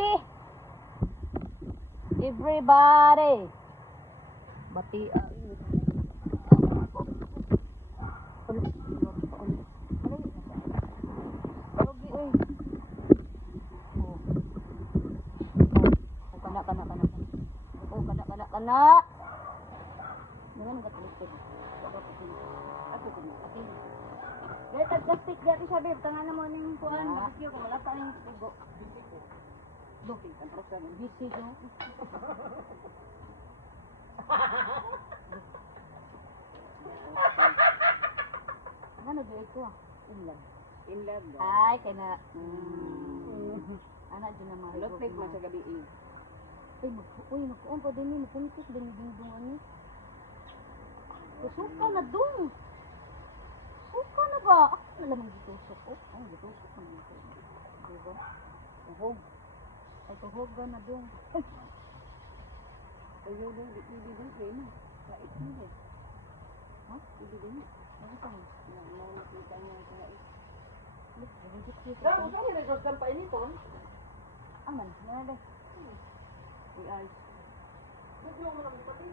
Everybody! Everybody! Bati, kana. Jangan enggak tulis. Dahil tag-plastic dati sabi, tangan na mo ning kuan, makikyo ko wala pa ning tugo. Loki, ang program, busy ko. Ano di ito ah? Inlove. Inlove. Ay, kana. Anak din naman. Lotek man sa gabi eh. Ay, uy, nakuan pa din ni, napuntik din ni dingdungan ni. Suka na dong. Suka na ba? Ako na lamang gitusok. Oh, gitusok na naman. Diba? Tuhog. Ay, tuhog na dong. Ay, yun, di na. Kait mo din. Ha? Hindi din. Ano ka mo? Nakita niya sa kait. Look, nagigit dito. Saan mo nagkastan pa ini po? Aman, meron din. Uy, ay. Naglo mo naman pati.